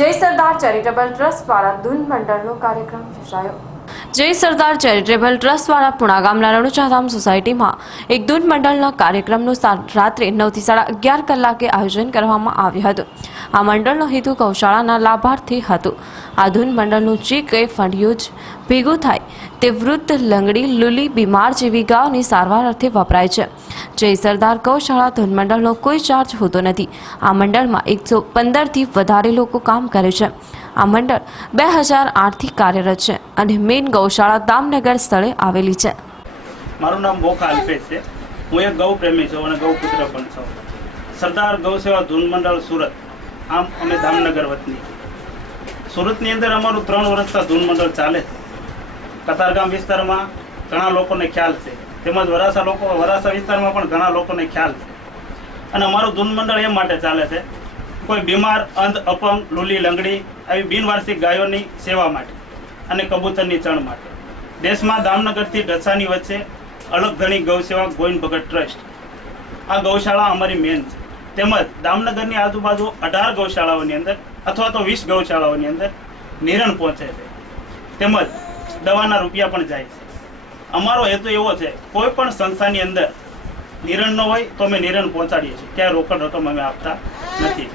જય સરદાર charitable trust દ્વારા ધૂન મંડળનો કાર્યક્રમ યોજાયો। જય સરદાર ચેરિટેબલ ટ્રસ્ટ દ્વારા પુણા ગામના રણુચાધામ સોસાયટીમાં એક ધૂન મંડળના કાર્યક્રમનું રાત્રે 9 થી 11:30 કલાકે આયોજન કરવામાં આવ્યું હતું। આ મંડળનો હેતુ ગૌશાળાના લાભાર્થી હતો। આ ધૂન મંડળનું જે કંઈ ફંડ યુઝ ભેગું થાય તે વૃદ્ધ, લંગડી, લૂલી, બીમાર જેવી ગાયોની સારવાર અર્થે વપરાય છે। જય સરદાર ગૌશાળા ધૂન મંડળનો કોઈ ચાર્જ હોતો નથી। આ મંડળમાં 115 થી વધારે લોકો કામ કરે છે। આ મંડળ 2008થી કાર્યરત છે અને મેઇન ગૌશાળા દામનગર સ્થળે આવેલી છે। મારું નામ બોખા અલ્પેશ છે। હું એક ગૌ પ્રેમી છું અને ગૌ પુત્ર પણ છું। સરદાર ગૌ સેવા ધૂન મંડળ સુરત, આમ અમે દામનગર વતની। સુરતની અંદર અમારું 3 વર્ષથી ધૂન મંડળ ચાલે છે। કતારગામ વિસ્તારમાં ઘણા લોકોને ખ્યાલ છે, તેમજ વરાસા વિસ્તારમાં પણ ઘણા લોકોને ખ્યાલ છે। અને અમારું ધૂન મંડળ એ માટે ચાલે છે, કોઈ બીમાર, અંધ, અપંગ, લૂલી, લંગડી આવી બિનવાર્ષિક ગાયોની સેવા માટે અને કબૂતરની ચણ માટે। દેશમાં દામનગરથી ઢસાની વચ્ચે અલગધણી ગૌ સેવા ગોવિંદ ભગત ટ્રસ્ટ, આ ગૌશાળા અમારી મેન છે। તેમજ દામનગરની આજુબાજુ 18 ગૌશાળાઓની અંદર અથવા તો 20 ગૌશાળાઓની અંદર નિરણ પહોંચે છે, તેમજ દવાના રૂપિયા પણ જાય છે। અમારો હેતુ એવો છે, કોઈ પણ સંસ્થાની અંદર નિરણ ન હોય તો અમે નિરણ પહોંચાડીએ છીએ, ક્યાંય રોકડ રકમ અમે આપતા નથી।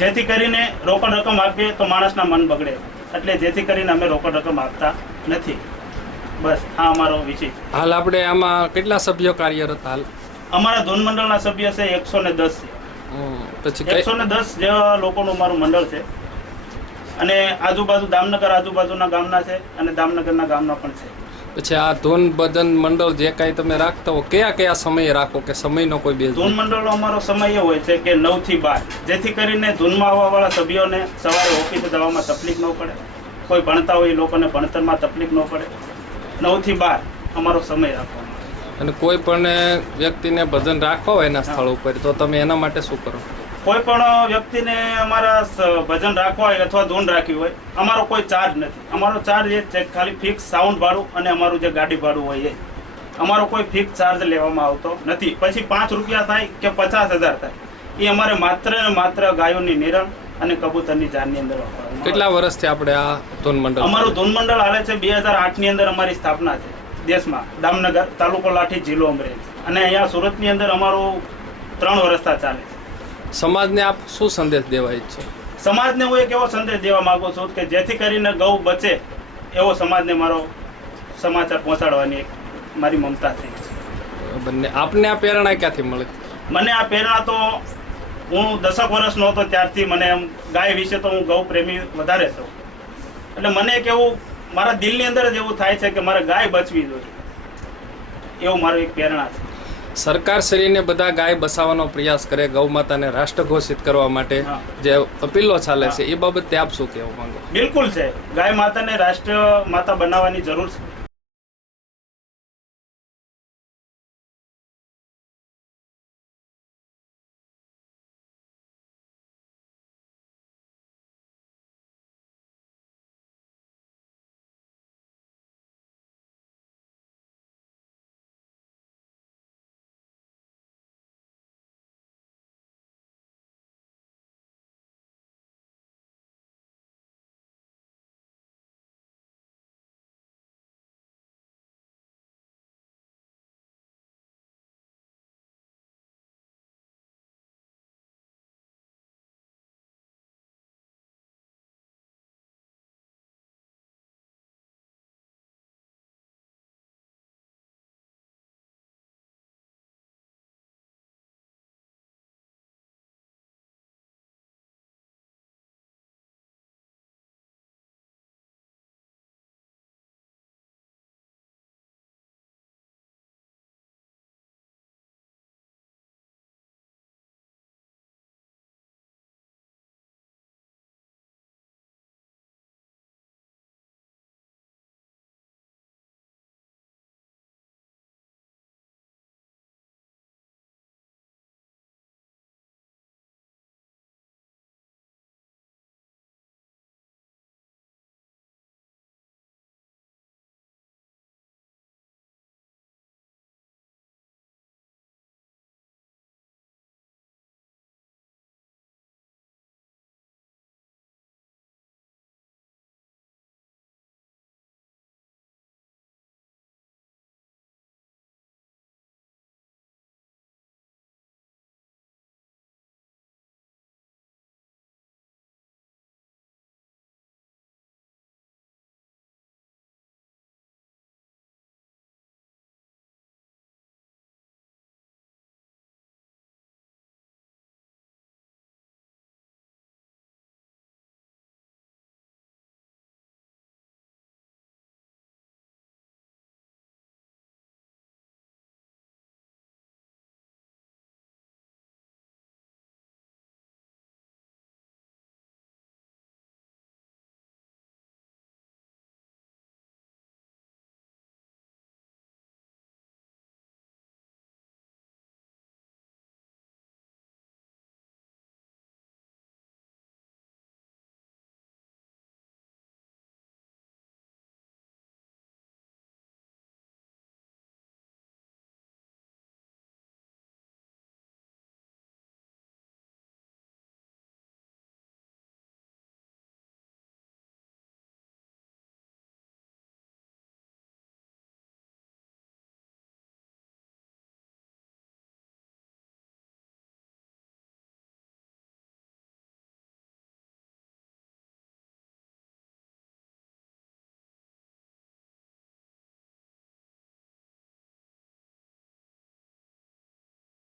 જેથી કરીને રોકડ રકમ આપીએ તો માણસના મન બગડે, એટલે જેથી કરીને અમે રોકડ રકમ આપતા નથી। બસ આ અમારો વિષય છે। હાલ આપણે આમાં કેટલા સભ્યો કાર્યરત? હાલ અમારા ધૂન મંડળના સભ્ય છે 110 છે। પછી 110 જેવા લોકોનું અમારું મંડળ છે અને આજુબાજુ દામનગર આજુબાજુના ગામના છે અને દામનગરના ગામના પણ છે। પછી આ ધૂન ભજન મંડળ જે કાંઈ તમે રાખતા હો, કયા સમયે રાખો કે સમયનો કોઈ બેઝ? ધૂન મંડળનો અમારો સમય એ હોય છે કે 9 થી 12, જેથી કરીને ધૂનમાં આવવાવાળા સભ્યોને સવારે ઓફિસે જવામાં તકલીફ ન પડે, કોઈ ભણતા હોય એ લોકોને ભણતરમાં તકલીફ ન પડે। 9 થી 12 અમારો સમય રાખવાનો। અને કોઈ પણ વ્યક્તિને ભજન રાખવા હોય એના સ્થળ ઉપર તો તમે એના માટે શું કરો? કોઈ પણ વ્યક્તિને અમારા ભજન રાખવા હોય અથવા ધૂન રાખવી હોય, અમારો કોઈ ચાર્જ નથી। અમારો ચાર્જ એ છે ખાલી ફિક્સ સાઉન્ડ ભાડું અને અમારું જે ગાડી ભાડું હોય એ, અમારો કોઈ ફિક્સ ચાર્જ લેવામાં આવતો નથી। પછી 5 રૂપિયા થાય કે 50,000 થાય, એ અમારે માત્ર ને માત્ર ગાયોની નિરણ અને કબૂતરની જાનની અંદર વાપરવાનું। કેટલા વર્ષથી આપણે આ ધૂન મંડળ? અમારું ધૂન મંડળ હાલે છે 2008ની અંદર અમારી સ્થાપના છે દેશમાં, દામનગર, તાલુકો લાઠી, જિલ્લો અમરેલી, અને અહીંયા સુરતની અંદર અમારું 3 વર્ષથી ચાલે છે। સમાજને આપ શું સંદેશ દેવા ઈચ્છો? સમાજને હું એક એવો સંદેશ દેવા માંગુ છું કે જેથી કરીને ગૌ બચે એવો સમાજને મારો સમાચાર પહોંચાડવાની મારી મમતા થઈ છે। બંને આપને આ પ્રેરણા ક્યાંથી મળી? મને આ પ્રેરણા તો હું 10 વર્ષનો હતો ત્યારથી મને એમ ગાય વિશે તો હું ગૌ પ્રેમી વધારે છું, એટલે મને એક એવું મારા દિલની અંદર જ એવું થાય છે કે મારે ગાય બચવી જોઈએ, એવું મારું એક પ્રેરણા છે। સરકાર શ્રીને બધા ગાય બસાવવાનો પ્રયાસ કરે, ગૌ માતાને રાષ્ટ્ર ઘોષિત કરવા માટે જે અપીલો ચાલે છે, એ બાબતે આપ શું કહેવા માંગો? બિલકુલ છે, ગાય માતાને રાષ્ટ્ર માતા બનાવવાની જરૂર છે।